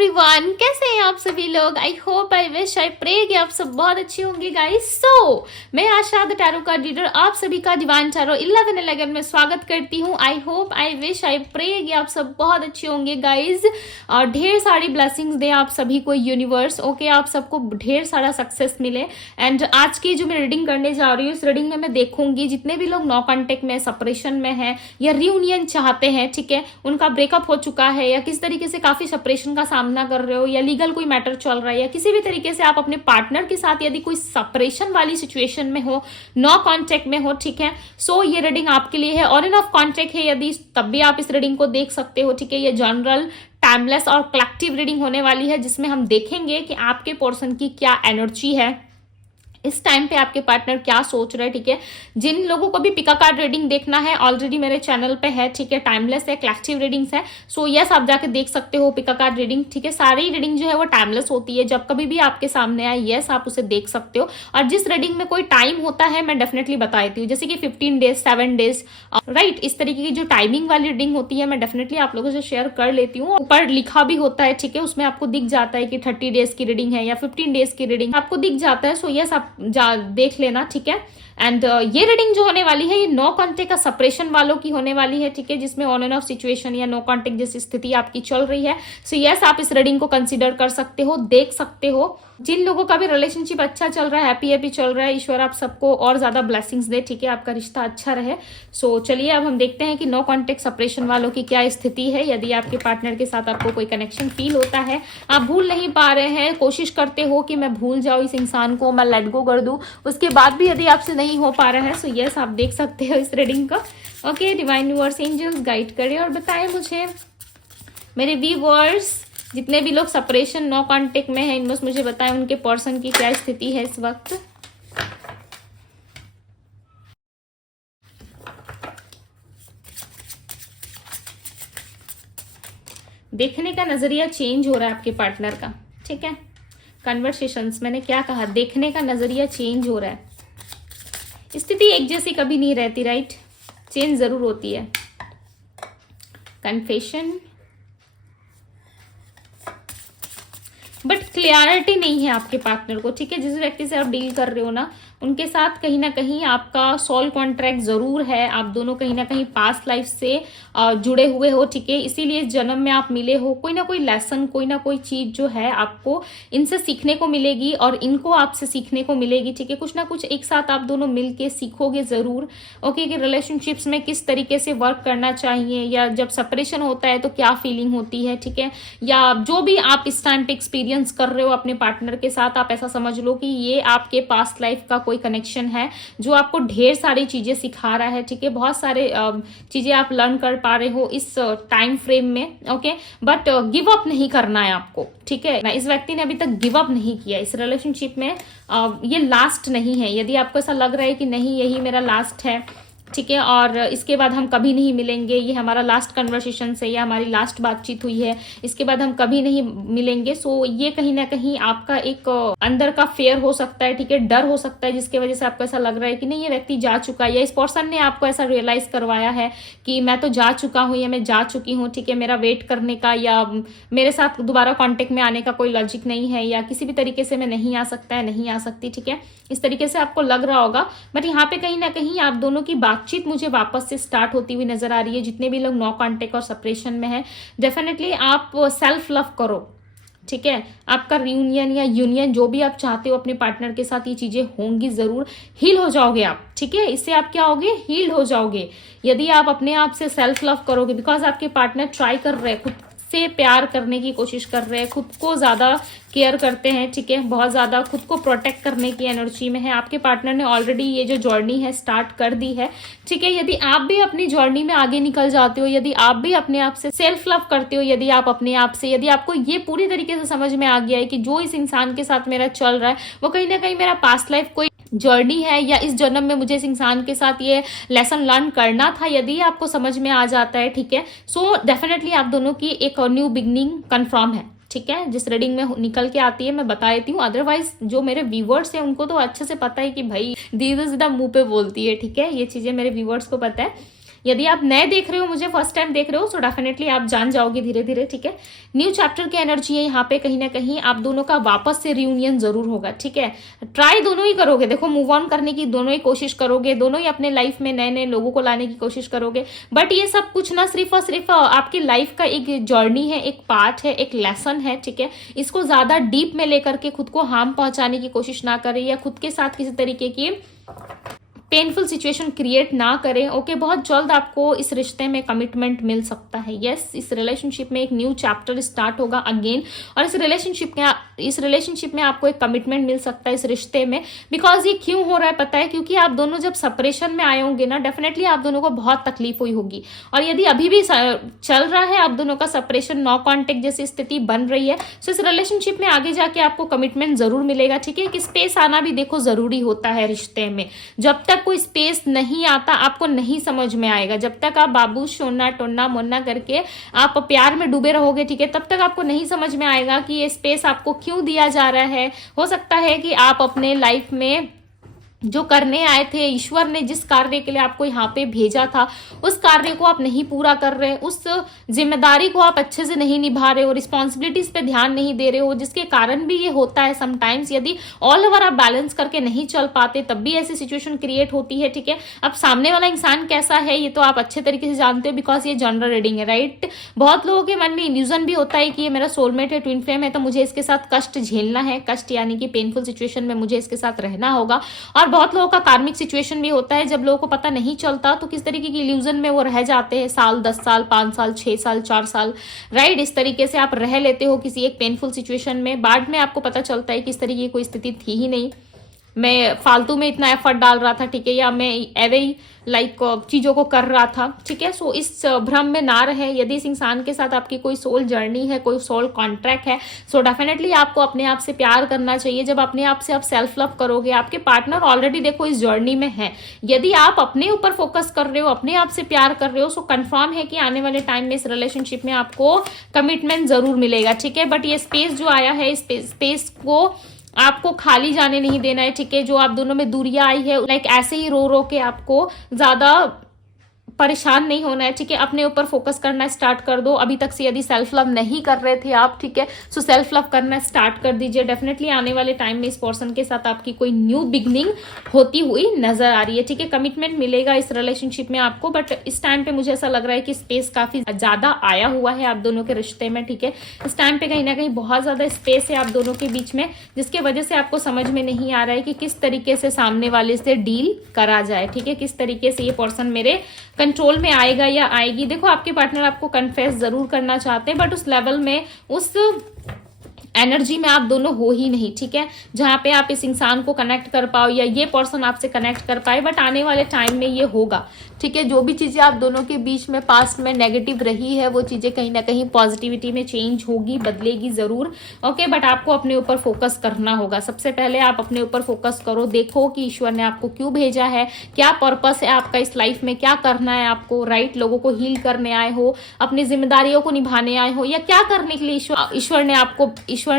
Everyone, कैसे हैं आप सभी लोग। I hope, I wish, I pray कि आप सब बहुत अच्छे होंगे गाइस। सो मैं Asha the tarot card reader आप सभी का डिवाइन टैरो 1111 में स्वागत करती हूँ। I hope, I wish, I pray कि आप सब बहुत अच्छे होंगे गाइस और ढेर सारी ब्लेसिंग्स दे आप सभी को यूनिवर्स। ओके, आप सबको ढेर सारा सक्सेस मिले। एंड आज की जो मैं रीडिंग करने जा रही हूँ, इस रीडिंग में मैं देखूंगी जितने भी लोग नो कॉन्टेक्ट में, सेपरेशन में है या रियूनियन चाहते हैं, ठीक है, उनका ब्रेकअप हो चुका है या किस तरीके से काफी सेपरेशन का सामना कर रहे हो या लीगल कोई मैटर चल रहा है या किसी भी तरीके से आप अपने पार्टनर के साथ यदि कोई सेपरेशन वाली सिचुएशन में हो, नो कांटेक्ट में हो, ठीक है। सो ये रीडिंग आपके लिए है। ऑन एंड ऑफ कांटेक्ट है यदि, तब भी आप इस रीडिंग को देख सकते हो, ठीक है। ये जनरल, टाइमलेस और कलेक्टिव रीडिंग होने वाली है जिसमें हम देखेंगे कि आपके पर्सन की क्या एनर्जी है, इस टाइम पे आपके पार्टनर क्या सोच रहे हैं, ठीक है। जिन लोगों को भी पिका कार्ड रीडिंग देखना है ऑलरेडी मेरे चैनल पे है, ठीक है। टाइमलेस है, कलेक्टिव रीडिंग्स है। सो यस, आप जाके देख सकते हो पिका कार्ड रीडिंग, ठीक है। सारी रीडिंग जो है वो टाइमलेस होती है, जब कभी भी आपके सामने आए यस आप उसे देख सकते हो। और जिस रीडिंग में कोई टाइम होता है मैं डेफिनेटली बताती हूँ, जैसे कि 15 डेज, 7 डेज, राइट। इस तरीके की जो टाइमिंग वाली रीडिंग होती है मैं डेफिनेटली आप लोगों से शेयर कर लेती हूँ। ऊपर लिखा भी होता है, ठीक है, उसमें आपको दिख जाता है कि 30 डेज की रीडिंग है या 15 डेज की रीडिंग आपको दिख जाता है। सो यस, आप देख लेना, ठीक है। एंड ये रीडिंग जो होने वाली है ये नो कॉन्टेक्ट का सेपरेशन वालों की होने वाली है, ठीक है, जिसमें ऑन एंड ऑफ सिचुएशन या नो कॉन्टेक्ट जैसी स्थिति आपकी चल रही है। सो यस, आप इस रीडिंग को कंसीडर कर सकते हो, देख सकते हो। जिन लोगों का भी रिलेशनशिप अच्छा चल रहा है, हैप्पी चल रहा है, ईश्वर आप सबको और ज्यादा ब्लेसिंग्स दे, ठीक है, आपका रिश्ता अच्छा रहे। सो चलिए अब हम देखते हैं कि नो कॉन्टेक्ट सेपरेशन वालों की क्या स्थिति है। यदि आपके पार्टनर के साथ आपको कोई कनेक्शन फील होता है, आप भूल नहीं पा रहे हैं, कोशिश करते हो कि मैं भूल जाऊँ इस इंसान को, मैं लेट गो कर दूं, उसके बाद भी यदि आपसे नहीं हो पा रहा है, सो यस आप देख सकते हो इस रीडिंग को। Okay, divine universe, angels guide करें और बताएं मुझे, मेरे व्यूअर्स, जितने भी लोग सेपरेशन, नो कांटेक्ट में हैं, इनमें मुझे बताएं उनके पर्सन की क्या स्थिति है इस वक्त। देखने का नजरिया चेंज हो रहा है आपके पार्टनर का, ठीक है। कन्वर्सेशंस, मैंने क्या कहा, देखने का नजरिया चेंज हो रहा है। स्थिति एक जैसी कभी नहीं रहती, राइट, चेंज जरूर होती है। कन्फेशन, बट क्लियरिटी नहीं है आपके पार्टनर को, ठीक है। जिस व्यक्ति से आप डील कर रहे हो ना, उनके साथ कहीं ना कहीं आपका सोल कॉन्ट्रैक्ट जरूर है। आप दोनों कहीं ना कहीं पास्ट लाइफ से जुड़े हुए हो, ठीक है, इसीलिए इस जन्म में आप मिले हो। कोई ना कोई लेसन, कोई ना कोई चीज जो है आपको इनसे सीखने को मिलेगी और इनको आपसे सीखने को मिलेगी, ठीक है। कुछ ना कुछ एक साथ आप दोनों मिलके सीखोगे जरूर। ओके, कि रिलेशनशिप्स में किस तरीके से वर्क करना चाहिए, या जब सेपरेशन होता है तो क्या फीलिंग होती है, ठीक है। या जो भी आप इस टाइम पे एक्सपीरियंस कर रहे हो अपने पार्टनर के साथ, आप ऐसा समझ लो कि ये आपके पास्ट लाइफ का कोई कनेक्शन है जो आपको ढेर सारी चीजें सिखा रहा है, ठीक है। बहुत सारे चीजें आप लर्न कर पा रहे हो इस टाइम फ्रेम में। ओके, बट गिव अप नहीं करना है आपको, ठीक है। इस व्यक्ति ने अभी तक गिव अप नहीं किया इस रिलेशनशिप में। ये लास्ट नहीं है। यदि आपको ऐसा लग रहा है कि नहीं यही मेरा लास्ट है, ठीक है, और इसके बाद हम कभी नहीं मिलेंगे, ये हमारा लास्ट कन्वर्सेशन है या हमारी लास्ट बातचीत हुई है, इसके बाद हम कभी नहीं मिलेंगे, सो ये कहीं ना कहीं आपका एक अंदर का फेयर हो सकता है, ठीक है, डर हो सकता है, जिसकी वजह से आपको ऐसा लग रहा है कि नहीं ये व्यक्ति जा चुका है या इस पर्सन ने आपको ऐसा रियलाइज करवाया है कि मैं तो जा चुका हूँ या मैं जा चुकी हूँ, ठीक है। मेरा वेट करने का या मेरे साथ दोबारा कॉन्टेक्ट में आने का कोई लॉजिक नहीं है, या किसी भी तरीके से मैं नहीं आ सकता है, नहीं आ सकती, ठीक है, इस तरीके से आपको लग रहा होगा। बट यहाँ पे कहीं ना कहीं आप दोनों की बातचीत मुझे वापस से स्टार्ट होती हुई नजर आ रही है। जितने भी लोग नो कांटेक्ट और सेपरेशन में है, डेफिनेटली आप सेल्फ लव करो, ठीक है। आपका रियूनियन या यूनियन जो भी आप चाहते हो अपने पार्टनर के साथ, ये चीजें होंगी जरूर। हील हो जाओगे आप, ठीक है, इससे आप क्या होगे, हील हो जाओगे यदि आप अपने आप से सेल्फ लव करोगे। बिकॉज आपके पार्टनर ट्राई कर रहे हैं, खुद से प्यार करने की कोशिश कर रहे हैं, खुद को ज्यादा केयर करते हैं, ठीक है, बहुत ज्यादा खुद को प्रोटेक्ट करने की एनर्जी में है। आपके पार्टनर ने ऑलरेडी ये जो जर्नी है स्टार्ट कर दी है, ठीक है। यदि आप भी अपनी जर्नी में आगे निकल जाते हो, यदि आप भी अपने आप से सेल्फ लव करते हो, यदि आप अपने आप से, यदि आपको ये पूरी तरीके से समझ में आ गया है कि जो इस इंसान के साथ मेरा चल रहा है वो कहीं ना कहीं मेरा पास्ट लाइफ कोई जर्नी है, या इस जन्म में मुझे इस इंसान के साथ ये लेसन लर्न करना था, यदि आपको समझ में आ जाता है, ठीक है, सो डेफिनेटली आप दोनों की एक न्यू बिगनिंग कंफर्म है, ठीक है। जिस रीडिंग में निकल के आती है मैं बता देती हूँ, अदरवाइज जो मेरे व्यूवर्स हैं उनको तो अच्छे से पता है कि भाई दीदी सीधा मुंह पे बोलती है, ठीक है, ये चीजें मेरे व्यूवर्स को पता है। यदि आप नए देख रहे हो, मुझे फर्स्ट टाइम देख रहे हो, सो डेफिनेटली आप जान जाओगे धीरे धीरे, ठीक है। न्यू चैप्टर की एनर्जी है यहाँ पे, कहीं ना कहीं आप दोनों का वापस से रियूनियन जरूर होगा, ठीक है। ट्राई दोनों ही करोगे, देखो मूव ऑन करने की दोनों ही कोशिश करोगे, दोनों ही अपने लाइफ में नए नए लोगों को लाने की कोशिश करोगे। बट ये सब कुछ ना सिर्फ और सिर्फ आपकी लाइफ का एक जर्नी है, एक पार्ट है, एक लेसन है, ठीक है। इसको ज्यादा डीप में लेकर के खुद को हार्म पहुंचाने की कोशिश ना करें, या खुद के साथ किसी तरीके की पेनफुल सिचुएशन क्रिएट ना करें, ओके। बहुत जल्द आपको इस रिश्ते में कमिटमेंट मिल सकता है, यस। इस रिलेशनशिप में एक न्यू चैप्टर स्टार्ट होगा अगेन, और इस रिलेशनशिप में आपको एक कमिटमेंट मिल सकता है इस रिश्ते में। बिकॉज ये क्यों हो रहा है पता है, क्योंकि आप दोनों जब सेपरेशन में आए होंगे ना, डेफिनेटली आप दोनों को बहुत तकलीफ हुई होगी। और यदि अभी भी चल रहा है आप दोनों का सेपरेशन, नो कॉन्टेक्ट जैसी स्थिति बन रही है, तो इस रिलेशनशिप में आगे जाके आपको कमिटमेंट जरूर मिलेगा, ठीक है। कि स्पेस आना भी देखो जरूरी होता है रिश्ते में। जब तक कोई स्पेस नहीं आता आपको नहीं समझ में आएगा, जब तक आप बाबू सोना टोना मोना करके आप प्यार में डूबे रहोगे, ठीक है, तब तक आपको नहीं समझ में आएगा कि ये स्पेस आपको क्यों दिया जा रहा है। हो सकता है कि आप अपने लाइफ में जो करने आए थे, ईश्वर ने जिस कार्य के लिए आपको यहाँ पे भेजा था, उस कार्य को आप नहीं पूरा कर रहे, उस जिम्मेदारी को आप अच्छे से नहीं निभा रहे हो, रिस्पॉन्सिबिलिटीज पे ध्यान नहीं दे रहे हो, जिसके कारण भी ये होता है समटाइम्स। यदि ऑल ओवर आप बैलेंस करके नहीं चल पाते तब भी ऐसी सिचुएशन क्रिएट होती है, ठीक है। अब सामने वाला इंसान कैसा है ये तो आप अच्छे तरीके से जानते हो, बिकॉज ये जनरल रीडिंग है, राइट। बहुत लोगों के मन में इल्यूजन भी होता है कि ये मेरा सोलमेट है, ट्विन फ्लेम है, तो मुझे इसके साथ कष्ट झेलना है, कष्ट यानी कि पेनफुल सिचुएशन में मुझे इसके साथ रहना होगा। और बहुत लोगों का कार्मिक सिचुएशन भी होता है, जब लोगों को पता नहीं चलता तो किस तरीके की इल्यूजन में वो रह जाते हैं, साल 10 साल 5 साल 6 साल 4 साल, राइट। इस तरीके से आप रह लेते हो किसी एक पेनफुल सिचुएशन में, बाद में आपको पता चलता है कि इस तरीके की कोई स्थिति थी ही नहीं, मैं फालतू में इतना एफर्ट डाल रहा था, ठीक है, या मैं एवे ही चीजों को कर रहा था, ठीक है। सो इस भ्रम में ना रहे। यदि इस इंसान के साथ आपकी कोई सोल जर्नी है, कोई सोल कॉन्ट्रैक्ट है, सो डेफिनेटली आपको अपने आप से प्यार करना चाहिए। जब अपने आप से आप सेल्फ लव करोगे, आपके पार्टनर ऑलरेडी देखो इस जर्नी में है, यदि आप अपने ऊपर फोकस कर रहे हो, अपने आप से प्यार कर रहे हो, सो कंफर्म है कि आने वाले टाइम में इस रिलेशनशिप में आपको कमिटमेंट जरूर मिलेगा, ठीक है। बट ये स्पेस जो आया है, स्पेस को आपको खाली जाने नहीं देना है, ठीक है। जो आप दोनों में दूरियां आई है, ऐसे ही रो रो के आपको ज्यादा परेशान नहीं होना है, ठीक है। अपने ऊपर फोकस करना स्टार्ट कर दो। अभी तक से यदि सेल्फ लव नहीं कर रहे थे आप, ठीक है, सो सेल्फ लव करना स्टार्ट कर दीजिए। डेफिनेटली आने वाले टाइम में इस पर्सन के साथ आपकी कोई न्यू बिगनिंग होती हुई नजर आ रही है, ठीक है। कमिटमेंट मिलेगा इस रिलेशनशिप में आपको, बट इस टाइम पे मुझे ऐसा लग रहा है कि स्पेस काफी ज्यादा आया हुआ है आप दोनों के रिश्ते में, ठीक है। इस टाइम पे कहीं ना कहीं बहुत ज्यादा स्पेस है आप दोनों के बीच में, जिसके वजह से आपको समझ में नहीं आ रहा है कि किस तरीके से सामने वाले से डील करा जाए, ठीक है। किस तरीके से ये पर्सन मेरे कंट्रोल में आएगा या आएगी। देखो आपके पार्टनर आपको कन्फेस जरूर करना चाहते हैं, बट उस लेवल में, उस एनर्जी में आप दोनों हो ही नहीं, ठीक है, जहां पे आप इस इंसान को कनेक्ट कर पाओ या ये पर्सन आपसे कनेक्ट कर पाए। बट आने वाले टाइम में ये होगा, ठीक है। जो भी चीजें आप दोनों के बीच में पास्ट में नेगेटिव रही है, वो चीजें कहीं ना कहीं पॉजिटिविटी में चेंज होगी, बदलेगी जरूर, ओके। बट आपको अपने ऊपर फोकस करना होगा। सबसे पहले आप अपने ऊपर फोकस करो, देखो कि ईश्वर ने आपको क्यों भेजा है, क्या पर्पस है आपका इस लाइफ में, क्या करना है आपको, राइट। लोगों को हील करने आए हो, अपनी जिम्मेदारियों को निभाने आए हो, या क्या करने के लिए ईश्वर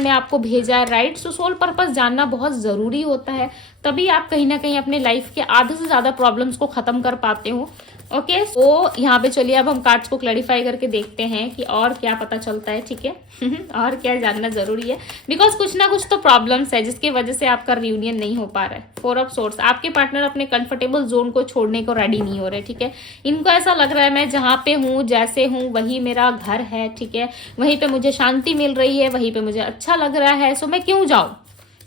ने आपको भेजा है, राइट। सो सोल पर्पस जानना बहुत जरूरी होता है, तभी आप कहीं ना कहीं अपने लाइफ के आधे से ज्यादा प्रॉब्लम्स को खत्म कर पाते हो, ओके। तो यहाँ पे चलिए अब हम कार्ड्स को क्लैरिफाई करके देखते हैं कि और क्या पता चलता है, ठीक है। और क्या जानना जरूरी है, बिकॉज कुछ ना कुछ तो प्रॉब्लम्स है जिसकी वजह से आपका रियूनियन नहीं हो पा रहा है। 4 ऑफ सोर्ड्स, आपके पार्टनर अपने कंफर्टेबल जोन को छोड़ने को रेडी नहीं हो रहे, ठीक है। इनको ऐसा लग रहा है मैं जहाँ पे हूँ, जैसे हूँ, वही मेरा घर है, ठीक है, वहीं पे मुझे शांति मिल रही है, वहीं पे मुझे अच्छा लग रहा है, सो मैं क्यों जाऊँ।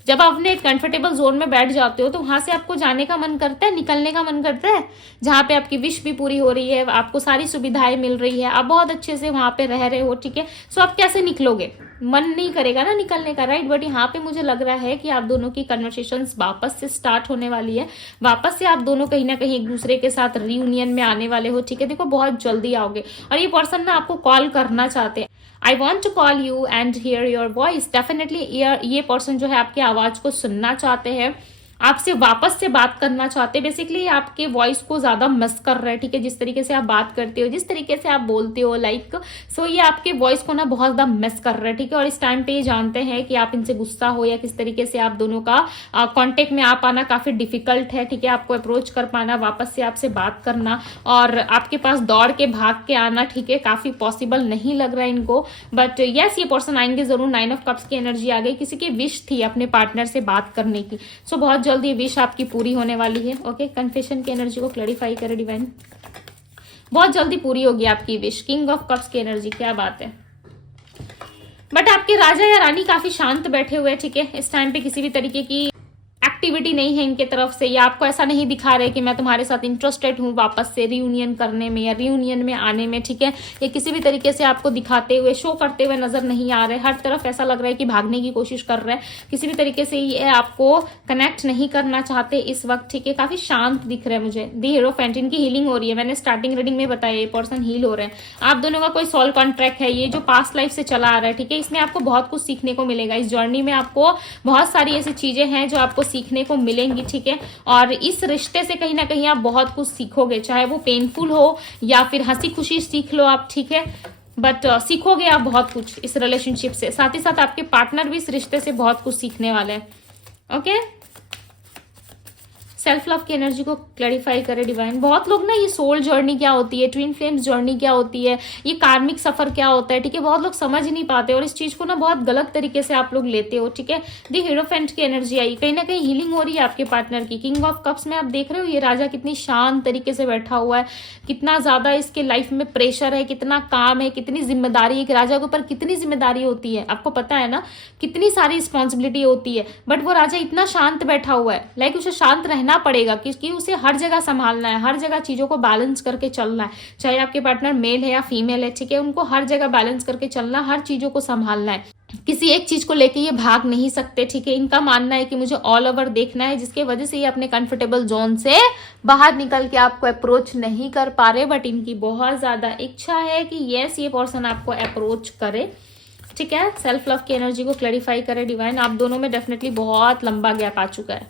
जब आप अपने कंफर्टेबल जोन में बैठ जाते हो तो वहां से आपको जाने का मन करता है, निकलने का मन करता है, जहां पे आपकी विश भी पूरी हो रही है, आपको सारी सुविधाएं मिल रही है, आप बहुत अच्छे से वहां पे रह रहे हो, ठीक है। सो आप कैसे निकलोगे, मन नहीं करेगा ना निकलने का, राइट। बट यहाँ पे मुझे लग रहा है कि आप दोनों की कन्वर्सेशंस वापस से स्टार्ट होने वाली है, वापस से आप दोनों कहीं ना कहीं एक दूसरे के साथ रियूनियन में आने वाले हो, ठीक है। देखो बहुत जल्दी आओगे, और ये पर्सन ना आपको कॉल करना चाहते हैं। I want to call you and hear your voice, definitely ये पर्सन जो है आपकी आवाज को सुनना चाहते हैं, आपसे वापस से बात करना चाहते हैं। बेसिकली आपके वॉइस को ज्यादा मिस कर रहे हैं, ठीक है, जिस तरीके से आप बात करते हो, जिस तरीके से आप बोलते हो, लाइक सो ये आपके वॉइस को ना बहुत ज्यादा मिस कर रहे हैं, ठीक है। और इस टाइम पे ये जानते हैं कि आप इनसे गुस्सा हो या किस तरीके से आप दोनों का कांटेक्ट में आ पाना काफी डिफिकल्ट है, ठीक है। आपको अप्रोच कर पाना, वापस से आपसे बात करना और आपके पास दौड़ के भाग के आना, ठीक है, काफी पॉसिबल नहीं लग रहा है इनको। बट यस, ये पर्सन आएंगे जरूर। 9 ऑफ कप्स की एनर्जी आ गई। किसी की विश थी अपने पार्टनर से बात करने की, सो बहुत जल्द ये विश आपकी पूरी होने वाली है। ओके, कन्फेशन की एनर्जी को क्लैरिफाई करे डिवाइन। बहुत जल्दी पूरी होगी आपकी विश। किंग ऑफ कप्स की एनर्जी, क्या बात है। बट आपके राजा या रानी काफी शांत बैठे हुए हैं, ठीक है। इस टाइम पे किसी भी तरीके की एक्टिविटी नहीं है इनके तरफ से, या आपको ऐसा नहीं दिखा रहे कि मैं तुम्हारे साथ इंटरेस्टेड हूँ वापस से रियूनियन करने में या रियूनियन में आने में, ठीक है। ये किसी भी तरीके से आपको दिखाते हुए, शो करते हुए नजर नहीं आ रहे। हर तरफ ऐसा लग रहा है कि भागने की कोशिश कर रहे हैं, किसी भी तरीके से ये आपको कनेक्ट नहीं करना चाहते इस वक्त, ठीक है। काफी शांत दिख रहे हैं मुझे। दी हीरोफेंट, इनकी हीलिंग हो रही है। मैंने स्टार्टिंग रीडिंग में बताया ये पर्सन हील हो रहे हैं। आप दोनों का कोई सोल कॉन्ट्रैक्ट है, ये जो पास्ट लाइफ से चला आ रहा है, ठीक है। इसमें आपको बहुत कुछ सीखने को मिलेगा। इस जर्नी में आपको बहुत सारी ऐसी चीजें हैं जो आपको सीखने को मिलेंगी, ठीक है। और इस रिश्ते से कहीं ना कहीं आप बहुत कुछ सीखोगे, चाहे वो पेनफुल हो या फिर हंसी खुशी सीख लो आप, ठीक है। बट सीखोगे आप बहुत कुछ इस रिलेशनशिप से। साथ ही साथ आपके पार्टनर भी इस रिश्ते से बहुत कुछ सीखने वाले हैं। ओके, सेल्फ लव की एनर्जी को क्लैरिफाई करे डिवाइन। बहुत लोग ना ये सोल जर्नी क्या होती है, ट्विन फ्लेम्स जर्नी क्या होती है, ये कार्मिक सफर क्या होता है, ठीक है, बहुत लोग समझ नहीं पाते और इस चीज को ना बहुत गलत तरीके से आप लोग लेते हो, ठीक है। दी हीरोफेंट की एनर्जी आई। कहीं ना कहीं हीलिंग हो रही है आपके पार्टनर की। किंग ऑफ कप्स में आप देख रहे हो ये राजा कितनी शांत तरीके से बैठा हुआ है, कितना ज्यादा इसके लाइफ में प्रेशर है, कितना काम है, कितनी जिम्मेदारी है। राजा के ऊपर कितनी जिम्मेदारी होती है आपको पता है ना, कितनी सारी रिस्पॉन्सिबिलिटी होती है। बट वो राजा इतना शांत बैठा हुआ है, लाइक उसे शांत रहना पड़ेगा क्योंकि उसे हर जगह संभालना है, हर जगह चीजों को बैलेंस करके चलना है। चाहे आपके पार्टनर मेल है या फीमेल है, ठीक है, उनको हर जगह बैलेंस करके चलना, हर चीजों को संभालना है। किसी एक चीज को लेके ये भाग नहीं सकते, ठीक है। इनका मानना है कि मुझे ऑल ओवर देखना है, जिसके वजह से ये अपने कंफर्टेबल जोन से बाहर निकल के आपको अप्रोच नहीं कर पा रहे। बट इनकी बहुत ज्यादा इच्छा है कि यस, ये पर्सन आपको अप्रोच करे, ठीक है। सेल्फ लव की एनर्जी को क्लैरिफाई करे डिवाइन। आप दोनों में डेफिनेटली बहुत लंबा गैप आ चुका है,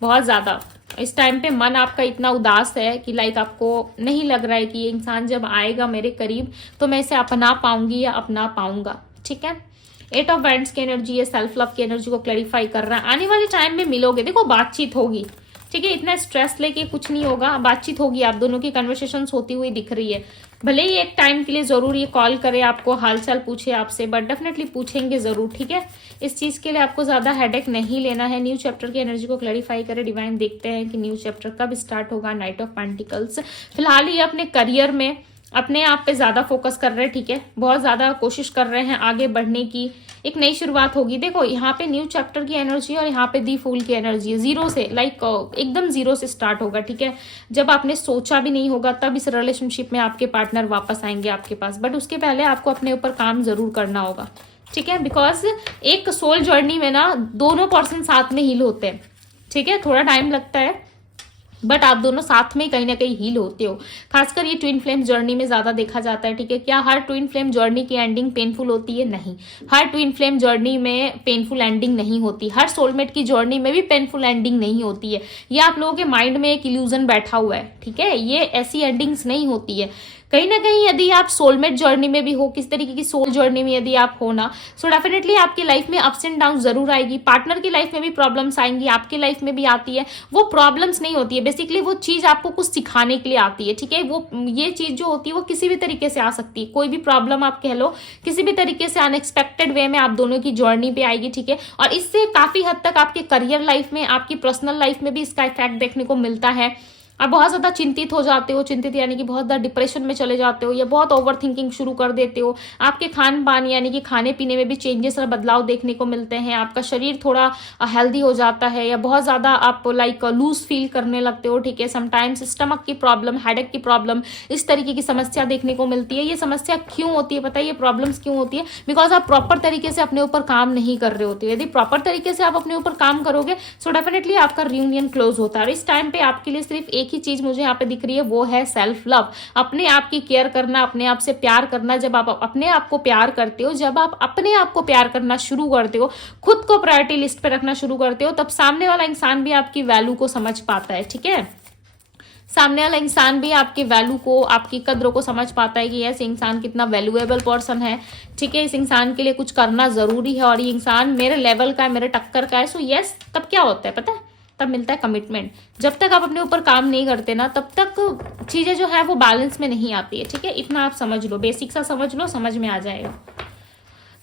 बहुत ज्यादा। इस टाइम पे मन आपका इतना उदास है कि लाइक आपको नहीं लग रहा है कि ये इंसान जब आएगा मेरे करीब तो मैं इसे अपना पाऊंगी या अपना पाऊंगा, ठीक है। 8 ऑफ वैंड्स की एनर्जी है, सेल्फ लव की एनर्जी को क्लैरिफाई कर रहा है। आने वाले टाइम में मिलोगे, देखो बातचीत होगी, ठीक है। इतना स्ट्रेस लेके कुछ नहीं होगा, बातचीत होगी, आप दोनों की कन्वर्सेशंस होती हुई दिख रही है। भले ही एक टाइम के लिए जरूर ये कॉल करे, आपको हालचाल पूछे आपसे, बट डेफिनेटली पूछेंगे जरूर, ठीक है। इस चीज के लिए आपको ज्यादा हेडेक नहीं लेना है। न्यू चैप्टर की एनर्जी को क्लैरिफाई करे डिवाइन। देखते हैं कि न्यू चैप्टर कब स्टार्ट होगा। नाइट ऑफ पेंटिकल्स, फिलहाल ये अपने करियर में अपने आप पे ज्यादा फोकस कर रहे हैं, ठीक है। बहुत ज्यादा कोशिश कर रहे हैं आगे बढ़ने की। एक नई शुरुआत होगी। देखो यहाँ पे न्यू चैप्टर की एनर्जी और यहाँ पे दी फूल की एनर्जी है। जीरो से, लाइक एकदम जीरो से स्टार्ट होगा, ठीक है। जब आपने सोचा भी नहीं होगा तब इस रिलेशनशिप में आपके पार्टनर वापस आएंगे आपके पास। बट उसके पहले आपको अपने ऊपर काम जरूर करना होगा, ठीक है। बिकॉज एक सोल जर्नी में ना दोनों पर्सन साथ में हील होते हैं, ठीक है। थोड़ा टाइम लगता है बट आप दोनों साथ में कहीं ना कहीं हील होते हो। खासकर ये ट्विन फ्लेम जर्नी में ज्यादा देखा जाता है, ठीक है। क्या हर ट्विन फ्लेम जर्नी की एंडिंग पेनफुल होती है? नहीं, हर ट्विन फ्लेम जर्नी में पेनफुल एंडिंग नहीं होती। हर सोलमेट की जर्नी में भी पेनफुल एंडिंग नहीं होती है। ये आप लोगों के माइंड में एक इल्यूजन बैठा हुआ है, ठीक है। ये ऐसी एंडिंग्स नहीं होती है। कहीं ना कहीं यदि आप सोलमेट जर्नी में भी हो, किस तरीके की सोल जर्नी में यदि आप हो ना, सो डेफिनेटली आपकी लाइफ में अप्स एंड डाउन जरूर आएगी। पार्टनर की लाइफ में भी प्रॉब्लम्स आएंगी, आपकी लाइफ में भी आती है। वो प्रॉब्लम्स नहीं होती है, बेसिकली वो चीज आपको कुछ सिखाने के लिए आती है, ठीक है। वो ये चीज जो होती है वो किसी भी तरीके से आ सकती है। कोई भी प्रॉब्लम आप कह लो, किसी भी तरीके से अनएक्सपेक्टेड वे में आप दोनों की जर्नी पे आएगी, ठीक है। और इससे काफी हद तक आपके करियर लाइफ में, आपकी पर्सनल लाइफ में भी इसका इफेक्ट देखने को मिलता है। आप बहुत ज्यादा चिंतित हो जाते हो, चिंतित यानी कि बहुत ज्यादा डिप्रेशन में चले जाते हो या बहुत ओवर थिंकिंग शुरू कर देते हो। आपके खान पान यानी कि खाने पीने में भी चेंजेस और बदलाव देखने को मिलते हैं। आपका शरीर थोड़ा हेल्दी हो जाता है या बहुत ज्यादा आप लाइक लूज फील करने लगते हो, ठीक है। समटाइम्स स्टमक की प्रॉब्लम, हेडेक की प्रॉब्लम, इस तरीके की समस्या देखने को मिलती है। ये समस्या क्यों होती है पता है? ये प्रॉब्लम्स क्यों होती है? बिकॉज आप प्रॉपर तरीके से अपने ऊपर काम नहीं कर रहे होते। यदि प्रॉपर तरीके से आप अपने ऊपर काम करोगे सो डेफिनेटली आपका रियूनियन क्लोज होता है। और इस टाइम पे आपके लिए सिर्फ एक ही चीज मुझे यहाँ पे दिख रही है, वो है सेल्फ लव। अपने आप की केयर करना, अपने आप से प्यार करना। जब आप अपने आप को प्यार करते हो, जब आप अपने आप को प्यार करना शुरू करते हो, खुद को प्रायोरिटी लिस्ट पे रखना शुरू करते हो, तब सामने वाला इंसान भी आपकी वैल्यू को समझ पाता है। ठीक है, सामने वाला इंसान भी आपके वैल्यू को, आपकी कद्रों को समझ पाता है कि यस इंसान कितना वैल्यूएबल पर्सन है। ठीक है, इस इंसान के लिए कुछ करना जरूरी है और ये इंसान मेरे लेवल का है, मेरे टक्कर का है। सो यस, तब क्या होता है पता है, तब मिलता है कमिटमेंट। जब तक आप अपने ऊपर काम नहीं करते ना, तब तक चीजें जो है वो बैलेंस में नहीं आती है। ठीक है, इतना आप समझ लो, बेसिक सा समझ लो, समझ में आ जाएगा।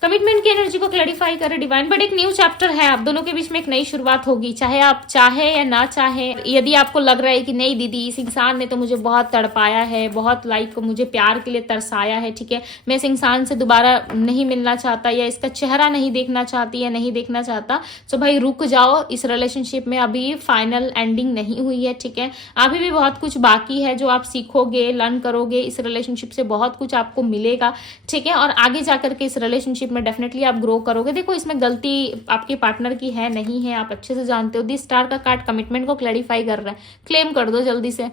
कमिटमेंट की एनर्जी को क्लैरिफाई करे डिवाइन। बट एक न्यू चैप्टर है, आप दोनों के बीच में एक नई शुरुआत होगी, चाहे आप चाहे या ना चाहे। यदि आपको लग रहा है कि नहीं दीदी, इस इंसान ने तो मुझे बहुत तड़पाया है, बहुत लाइक मुझे प्यार के लिए तरसाया है, ठीक है, मैं इस इंसान से दोबारा नहीं मिलना चाहता या इसका चेहरा नहीं देखना चाहती या नहीं देखना चाहता, तो भाई रुक जाओ। इस रिलेशनशिप में अभी फाइनल एंडिंग नहीं हुई है। ठीक है, अभी भी बहुत कुछ बाकी है जो आप सीखोगे, लर्न करोगे। इस रिलेशनशिप से बहुत कुछ आपको मिलेगा। ठीक है, और आगे जाकर के इस रिलेशनशिप में डेफिनेटली आप ग्रो करोगे। देखो, इसमें गलती आपके पार्टनर की है नहीं है, आप अच्छे से जानते हो। दी स्टार का कार्ड कमिटमेंट को क्लैरिफाई कर रहा है, क्लेम कर दो जल्दी से।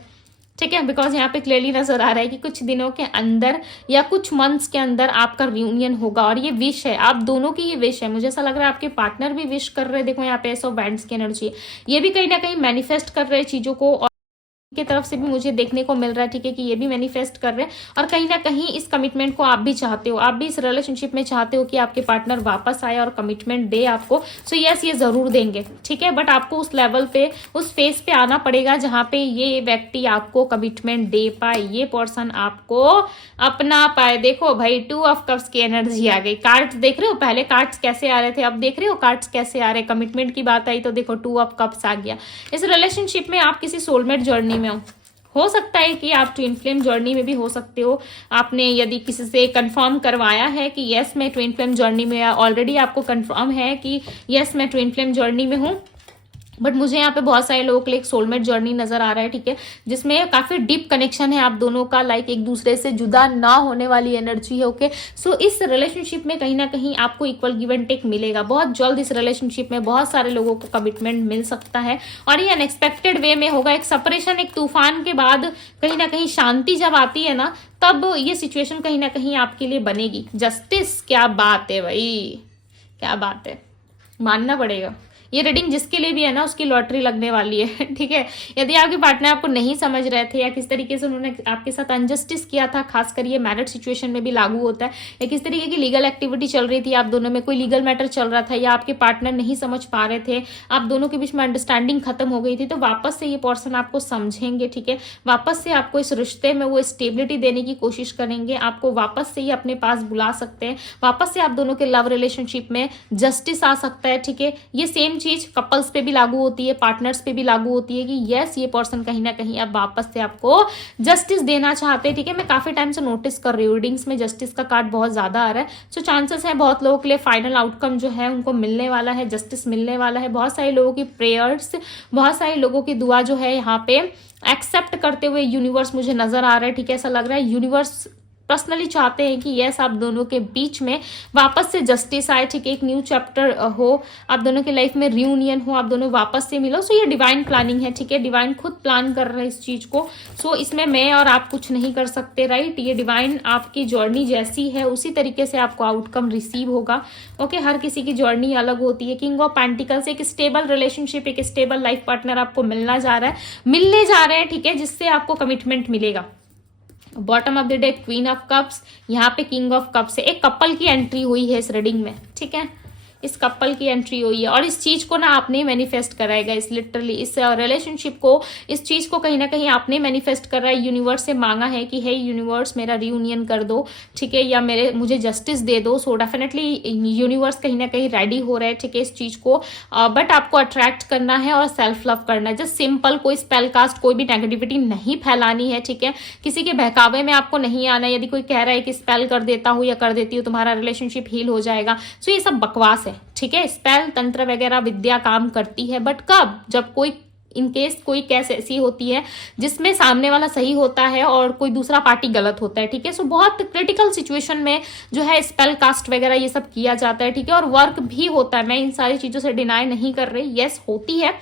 ठीक है, बिकॉज यहाँ पे क्लियरली नजर आ रहा है कि कुछ दिनों के अंदर या कुछ मंथ्स के अंदर आपका रियूनियन होगा और ये विश है, आप दोनों की ये विश है। मुझे ऐसा लग रहा है आपके पार्टनर भी विश कर रहे हैं। देखो यहाँ पे एस ऑफ वैंड्स की एनर्जी, ये भी कहीं ना कहीं मैनिफेस्ट कर रहे हैं चीजों को, और की तरफ से भी मुझे देखने को मिल रहा है। ठीक है, कि ये भी मैनिफेस्ट कर रहे हैं और कहीं ना कहीं इस कमिटमेंट को आप भी चाहते हो, आप भी इस रिलेशनशिप में चाहते हो कि आपके पार्टनर वापस आए और कमिटमेंट दे आपको। सो यस, ये जरूर देंगे। ठीक है, बट आपको उस लेवल पे, उस फेज पे आना पड़ेगा जहां पे ये व्यक्ति आपको कमिटमेंट दे पाए, ये पर्सन आपको अपना पाए। देखो भाई, 2 ऑफ कप्स की एनर्जी आ गई। कार्ड्स देख रहे हो, पहले कार्ड्स कैसे आ रहे थे, अब देख रहे हो कार्ड्स कैसे आ रहे। कमिटमेंट की बात आई तो देखो 2 ऑफ कप्स आ गया। इस रिलेशनशिप में आप किसी सोलमेट जर्नी में हो सकता है कि आप ट्विन फ्लेम जर्नी में भी हो सकते हो। आपने यदि किसी से कंफर्म करवाया है कि यस मैं ट्विन फ्लेम जर्नी में, ऑलरेडी आपको कंफर्म है कि यस मैं ट्विन फ्लेम जर्नी में हूँ, बट मुझे यहाँ पे बहुत सारे लोगों के लिए एक सोलमेट जर्नी नजर आ रहा है। ठीक है, जिसमें काफी डीप कनेक्शन है आप दोनों का, लाइक एक दूसरे से जुदा ना होने वाली एनर्जी है। ओके, सो इस रिलेशनशिप में कहीं ना कहीं आपको इक्वल गिव एंड टेक मिलेगा। बहुत जल्द इस रिलेशनशिप में बहुत सारे लोगों को कमिटमेंट मिल सकता है और ये अनएक्सपेक्टेड वे में होगा। एक सेपरेशन, एक तूफान के बाद कहीं ना कहीं शांति जब आती है ना, तब ये सिचुएशन कहीं ना कहीं आपके लिए बनेगी। जस्टिस, क्या बात है भाई, क्या बात है, मानना पड़ेगा। ये रीडिंग जिसके लिए भी है ना, उसकी लॉटरी लगने वाली है। ठीक है, यदि आपके पार्टनर आपको नहीं समझ रहे थे या किस तरीके से उन्होंने आपके साथ अनजस्टिस किया था, खासकर ये मैरिड सिचुएशन में भी लागू होता है, या किस तरीके की लीगल एक्टिविटी चल रही थी आप दोनों में, कोई लीगल मैटर चल रहा था या आपके पार्टनर नहीं समझ पा रहे थे, आप दोनों के बीच में अंडरस्टैंडिंग खत्म हो गई थी, तो वापस से ये पर्सन आपको समझेंगे। ठीक है, वापस से आपको इस रिश्ते में वो स्टेबिलिटी देने की कोशिश करेंगे, आपको वापस से ये अपने पास बुला सकते हैं, वापस से आप दोनों के लव रिलेशनशिप में जस्टिस आ सकता है। ठीक है, ये सेम चीज कपल्स पे भी लागू होती है, पार्टनर्स पे भी लागू होती है कि यस ये पर्सन कहीं ना कहीं अब वापस से आपको जस्टिस देना चाहते हैं। ठीक है, मैं काफी टाइम से नोटिस कर रही हूँ रीडिंग्स में जस्टिस का कार्ड बहुत ज्यादा आ रहा है। सो चांसेस है बहुत लोगों के लिए फाइनल आउटकम जो है उनको मिलने वाला है, जस्टिस मिलने वाला है। बहुत सारे लोगों की प्रेयर्स, बहुत सारे लोगों की दुआ जो है यहाँ पे एक्सेप्ट करते हुए यूनिवर्स मुझे नजर आ रहा है। ठीक है, ऐसा लग रहा है यूनिवर्स पर्सनली चाहते हैं कि यस आप दोनों के बीच में वापस से जस्टिस आए। ठीक है, एक न्यू चैप्टर हो, आप दोनों की लाइफ में रियूनियन हो, आप दोनों वापस से मिलो। सो ये डिवाइन प्लानिंग है। ठीक है, डिवाइन खुद प्लान कर रहे हैं इस चीज को। सो इसमें मैं और आप कुछ नहीं कर सकते, राइट। ये डिवाइन आपकी जर्नी जैसी है उसी तरीके से आपको आउटकम रिसीव होगा। ओके, हर किसी की जर्नी अलग होती है। किंग ऑफ पेंटिकल्स, एक स्टेबल रिलेशनशिप, एक स्टेबल लाइफ पार्टनर आपको मिलने जा रहे हैं। ठीक है, जिससे आपको कमिटमेंट मिलेगा। Bottom of the deck queen of cups, यहाँ पे किंग ऑफ कप्स है। एक कपल की एंट्री हुई है इस रीडिंग में। ठीक है, इस कपल की एंट्री हुई है और इस चीज को ना आपने मैनिफेस्ट कराएगा। इस लिटरली इस रिलेशनशिप को, इस चीज को कहीं ना कहीं आपने मैनिफेस्ट कर रहा है। यूनिवर्स से मांगा है कि हे यूनिवर्स मेरा रियूनियन कर दो। ठीक है, या मुझे जस्टिस दे दो। सो डेफिनेटली यूनिवर्स कहीं ना कहीं रेडी हो रहा है। ठीक है, इस चीज को बट आपको अट्रैक्ट करना है और सेल्फ लव करना है। जस्ट सिंपल, कोई स्पेल कास्ट, कोई भी नेगेटिविटी नहीं फैलानी है। ठीक है, किसी के बहकावे में आपको नहीं आना है। यदि कोई कह रहा है कि स्पेल कर देता हूँ या कर देती हूँ तुम्हारा रिलेशनशिप हील हो जाएगा, सो ये सब बकवास है। ठीक है, स्पेल तंत्र वगैरह विद्या काम करती है, बट कब, जब कोई इनकेस कोई केस ऐसी होती है जिसमें सामने वाला सही होता है और कोई दूसरा पार्टी गलत होता है। ठीक है, सो बहुत क्रिटिकल सिचुएशन में जो है स्पेल कास्ट वगैरह ये सब किया जाता है। ठीक है, और वर्क भी होता है। मैं इन सारी चीजों से डिनाई नहीं कर रही, यस होती है,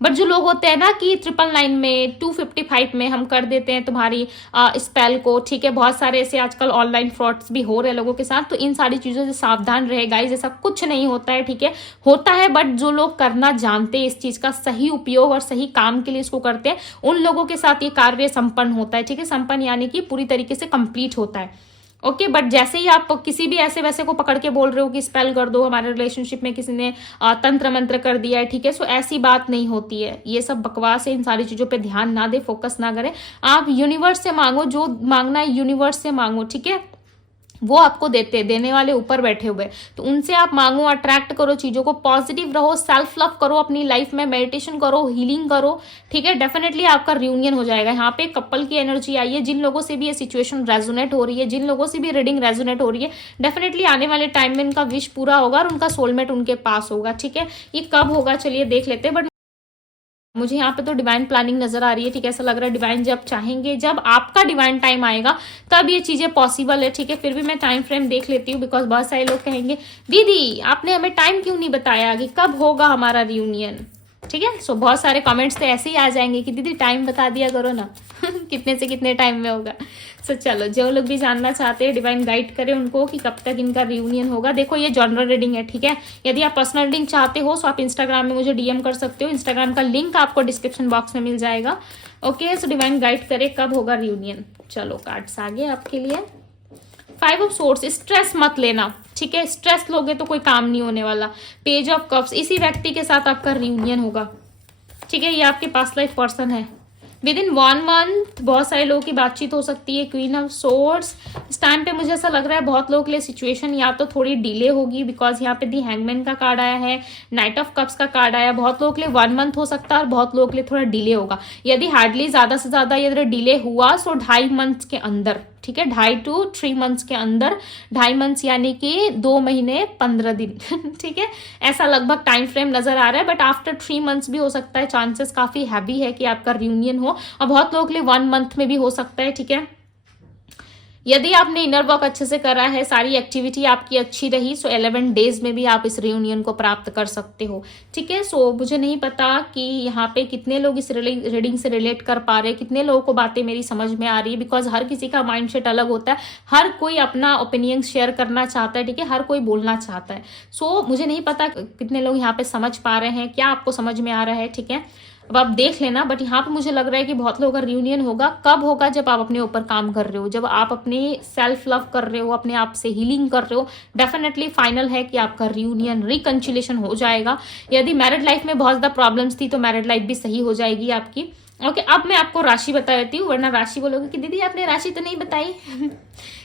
बट जो लोग होते हैं ना कि 999 में 255 में हम कर देते हैं तुम्हारी स्पेल को, ठीक है। बहुत सारे ऐसे आजकल ऑनलाइन फ्रॉड्स भी हो रहे हैं लोगों के साथ, तो इन सारी चीजों से सावधान रहे गाइस। ऐसा कुछ नहीं होता है, ठीक है। होता है बट जो लोग करना जानते हैं, इस चीज का सही उपयोग और सही काम के लिए इसको करते हैं, उन लोगों के साथ ये कार्य संपन्न होता है, ठीक है। संपन्न यानी कि पूरी तरीके से कंप्लीट होता है, ओके। बट जैसे ही आप किसी भी ऐसे वैसे को पकड़ के बोल रहे हो कि स्पेल कर दो, हमारे रिलेशनशिप में किसी ने तंत्र मंत्र कर दिया है, ठीक है, सो ऐसी बात नहीं होती है, ये सब बकवास है। इन सारी चीजों पे ध्यान ना दे, फोकस ना करें। आप यूनिवर्स से मांगो, जो मांगना है यूनिवर्स से मांगो, ठीक है। वो आपको देने वाले ऊपर बैठे हुए, तो उनसे आप मांगो, अट्रैक्ट करो चीजों को, पॉजिटिव रहो, सेल्फ लव करो अपनी लाइफ में, मेडिटेशन करो, हीलिंग करो, ठीक है। डेफिनेटली आपका रियूनियन हो जाएगा। यहाँ पे कपल की एनर्जी आई है, जिन लोगों से भी ये सिचुएशन रेजोनेट हो रही है, जिन लोगों से भी रीडिंग रेजोनेट हो रही है, डेफिनेटली आने वाले टाइम में उनका विश पूरा होगा और उनका सोलमेट उनके पास होगा, ठीक है। ये कब होगा चलिए देख लेते हैं, बट मुझे यहाँ पे तो डिवाइन प्लानिंग नजर आ रही है, ठीक है। ऐसा लग रहा है डिवाइन जब चाहेंगे, जब आपका डिवाइन टाइम आएगा तब ये चीजें पॉसिबल है, ठीक है। फिर भी मैं टाइम फ्रेम देख लेती हूँ, बिकॉज बहुत सारे लोग कहेंगे दीदी आपने हमें टाइम क्यों नहीं बताया कि कब होगा हमारा रियूनियन, ठीक है। सो बहुत सारे कमेंट्स तो ऐसे ही आ जाएंगे कि दीदी टाइम बता दिया करो ना कितने से कितने टाइम में होगा। सो चलो, जो लोग भी जानना चाहते हैं डिवाइन गाइड करें उनको कि कब तक इनका रियूनियन होगा। देखो ये जनरल रीडिंग है, ठीक है। यदि आप पर्सनल रीडिंग चाहते हो तो आप इंस्टाग्राम में मुझे डीएम कर सकते हो, इंस्टाग्राम का लिंक आपको डिस्क्रिप्शन बॉक्स में मिल जाएगा, ओके। सो डिवाइन गाइड करे कब होगा रियूनियन। चलो कार्ड्स आगे आपके लिए। 5 ऑफ सोर्ड्स, स्ट्रेस मत लेना, ठीक है। स्ट्रेस लोगे तो कोई काम नहीं होने वाला। पेज ऑफ कप्स, इसी व्यक्ति के साथ आपका रियूनियन होगा, ठीक है। ये आपके पास्ट लाइफ पर्सन है। विद इन 1 मंथ बहुत सारे लोगों की बातचीत हो सकती है। क्वीन ऑफ सोर्ड्स, इस टाइम पे मुझे ऐसा लग रहा है बहुत लोगों के लिए सिचुएशन या तो थोड़ी डिले होगी, बिकॉज यहाँ पे दी हैंगमैन का कार्ड आया है, नाइट ऑफ कप्स का कार्ड आया। बहुत लोगों के लिए 1 मंथ हो सकता है और बहुत लोगों के लिए थोड़ा डिले होगा। यदि हार्डली ज्यादा से ज्यादा यदि डिले हुआ तो 2.5 मंथ के अंदर, ठीक है। 2.5 to 3 मंथ्स के अंदर, 2.5 मंथ्स यानी कि 2 महीने 15 दिन ठीक है, ऐसा लगभग टाइम फ्रेम नजर आ रहा है। बट आफ्टर 3 मंथ्स भी हो सकता है, चांसेस काफी हैवी है कि आपका रियूनियन हो, और बहुत लोगों के लिए 1 मंथ में भी हो सकता है, ठीक है। यदि आपने इनर वर्क अच्छे से करा है, सारी एक्टिविटी आपकी अच्छी रही, सो 11 डेज में भी आप इस रियूनियन को प्राप्त कर सकते हो, ठीक है। सो मुझे नहीं पता कि यहाँ पे कितने लोग इस रीडिंग से रिलेट कर पा रहे हैं, कितने लोगों को बातें मेरी समझ में आ रही है, बिकॉज हर किसी का माइंडसेट अलग होता है, हर कोई अपना ओपिनियन शेयर करना चाहता है, ठीक है, हर कोई बोलना चाहता है। सो मुझे नहीं पता कितने लोग यहाँ पे समझ पा रहे हैं, क्या आपको समझ में आ रहा है, ठीक है। अब आप देख लेना, बट यहाँ पे मुझे लग रहा है कि बहुत लोगों का रियूनियन होगा। कब होगा? जब आप अपने ऊपर काम कर रहे हो, जब आप अपने सेल्फ लव कर रहे हो, अपने आप से हीलिंग कर रहे हो। डेफिनेटली फाइनल है कि आपका रियूनियन, रिकंसिलिएशन हो जाएगा। यदि मैरिड लाइफ में बहुत ज्यादा प्रॉब्लम्स थी तो मैरिड लाइफ भी सही हो जाएगी आपकी, ओके। अब मैं आपको राशि बता देती हूँ, वरना राशि बोलोगे कि दीदी आपने राशि तो नहीं बताई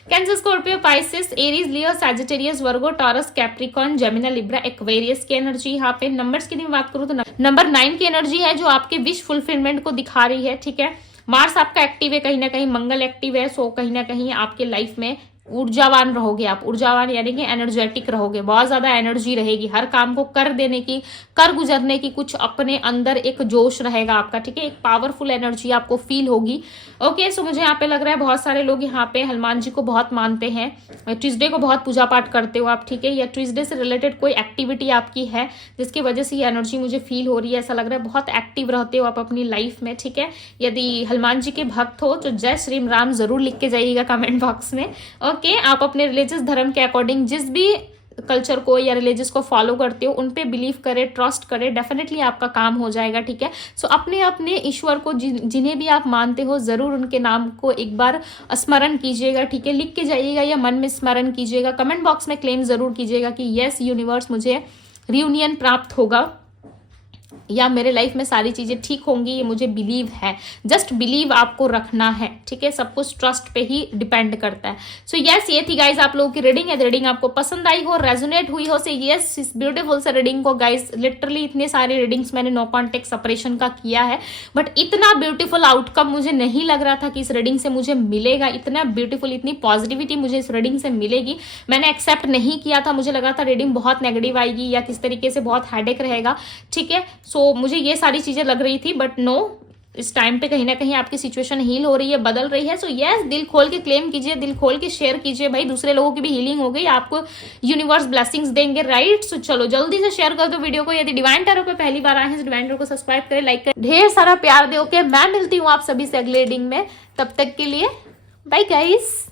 Cancer, Scorpio, Pisces, Aries, Leo, Sagittarius, Virgo, Taurus, Capricorn, Gemini, Libra, Aquarius की एनर्जी। यहाँ पे नंबर्स की बात करूँ तो नंबर 9 की एनर्जी है, जो आपके विश फुलफिलमेंट को दिखा रही है, ठीक है। मार्स आपका एक्टिव है, कहीं ना कहीं मंगल एक्टिव है, सो कहीं ना कहीं आपके लाइफ में ऊर्जावान रहोगे आप। ऊर्जावान यानी कि एनर्जेटिक रहोगे, बहुत ज्यादा एनर्जी रहेगी, हर काम को कर देने की, कर गुजरने की, कुछ अपने अंदर एक जोश रहेगा आपका, ठीक है। एक पावरफुल एनर्जी आपको फील होगी, ओके। सो मुझे यहाँ पे लग रहा है बहुत सारे लोग यहाँ पे हनुमान जी को बहुत मानते हैं, ट्यूसडे को बहुत पूजा पाठ करते हो आप, ठीक है, या ट्यूसडे से रिलेटेड कोई एक्टिविटी आपकी है जिसकी वजह से ये एनर्जी मुझे फील हो रही है। ऐसा लग रहा है बहुत एक्टिव रहते हो आप अपनी लाइफ में, ठीक है। यदि हनुमान जी के भक्त हो तो जय श्री राम जरूर लिख के जाइएगा कमेंट बॉक्स में, ओके। आप अपने रिलीजियस धर्म के अकॉर्डिंग जिस भी कल्चर को या रिलीजियस को फॉलो करते हो उन पे बिलीव करें, ट्रस्ट करें, डेफिनेटली आपका काम हो जाएगा, ठीक है। सो अपने अपने ईश्वर को जिन्हें भी आप मानते हो जरूर उनके नाम को एक बार स्मरण कीजिएगा, ठीक है। लिख के जाइएगा या मन में स्मरण कीजिएगा, कमेंट बॉक्स में क्लेम जरूर कीजिएगा कि यस यूनिवर्स मुझे रियूनियन प्राप्त होगा, या मेरे लाइफ में सारी चीजें ठीक होंगी, ये मुझे बिलीव है। जस्ट बिलीव आपको रखना है, ठीक है। सब कुछ ट्रस्ट पे ही डिपेंड करता है। सो यस, ये थी गाइज आप लोगों की रीडिंग है। रीडिंग आपको पसंद आई हो, रेजोनेट हुई हो, से यस इस ब्यूटीफुल से रीडिंग को गाइज, लिटरली इतने सारे रीडिंग्स मैंने नो कॉन्टेक्ट सेपरेशन का किया है, बट इतना ब्यूटीफुल आउटकम मुझे नहीं लग रहा था कि इस रीडिंग से मुझे मिलेगा। इतना ब्यूटीफुल, इतनी पॉजिटिविटी मुझे इस रीडिंग से मिलेगी, मैंने एक्सेप्ट नहीं किया था। मुझे लगा था रीडिंग बहुत नेगेटिव आएगी या किस तरीके से बहुत हेडेक रहेगा, ठीक है। सो मुझे ये सारी चीजें लग रही थी, बट नो, इस टाइम पे कहीं ना कहीं आपकी सिचुएशन हील हो रही है, बदल रही है। सो यस, दिल खोल के क्लेम कीजिए, दिल खोल के शेयर कीजिए भाई, दूसरे लोगों की भी हीलिंग हो गई, आपको यूनिवर्स ब्लेसिंग्स देंगे, राइट। सो चलो जल्दी से शेयर कर दो वीडियो को। यदि डिवाइन टैरो पे पहली बार आए हैं तो डिवाइन टैरो को सब्सक्राइब करें, लाइक करें, ढेर सारा प्यार दे। ओके, मैं मिलती हूँ आप सभी से अगले रीडिंग में, तब तक के लिए बाय गाइस।